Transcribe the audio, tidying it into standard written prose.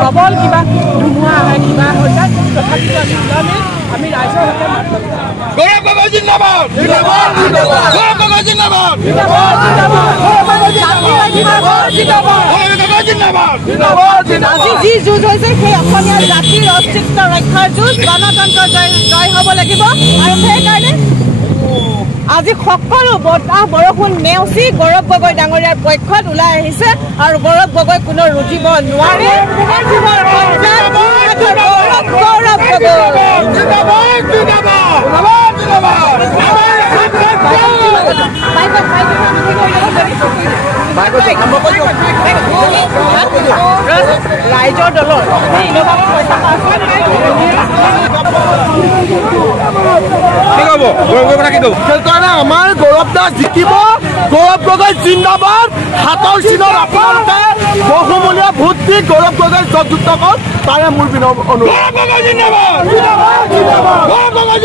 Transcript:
প্ৰবল কিবা ধুমুহা আহে কিবা হৈ যায় তথাপিতো আমি ৰাইজৰ হকে মাত মাতিম গৌৰৱ গগৈ জিন্দাবাদ জিন্দাবাদ জিন্দাবাদ গৌৰৱ গগৈ জিন্দাবাদ জিন্দাবাদ জিন্দাবাদ আজি যি যুঁজ হৈছে সেই অসমীয়া জাতিৰ অস্তিত্ব ৰক্ষাৰ যুঁজ গণতন্ত্ৰ জয় হ'ব লাগিব আৰু সেইকাৰণে আজি সকলো বতাহ বৰষুণ নেওচি গৌৰৱ গগৈ ডাঙৰীয়াৰ পক্ষত ওলাই আহিছে আৰু গৌৰৱ গগৈ কোনো ৰুজিব নোৱাৰে গৌৰৱ ৰাইজৰ দলৰ সেইকাৰণে আমাৰ গৌৰৱ দাস জিকিব গৌৰৱ গগৈ জিন্দাবাদ হাতৰ চিনত আপোনালোকে বহুমূলীয়া ভোট দি গৌৰৱ গগৈ জয়যুক্ত কৰক তাৰে মোৰ বিনম্ৰ অনুৰোধ গৌৰৱ গগৈ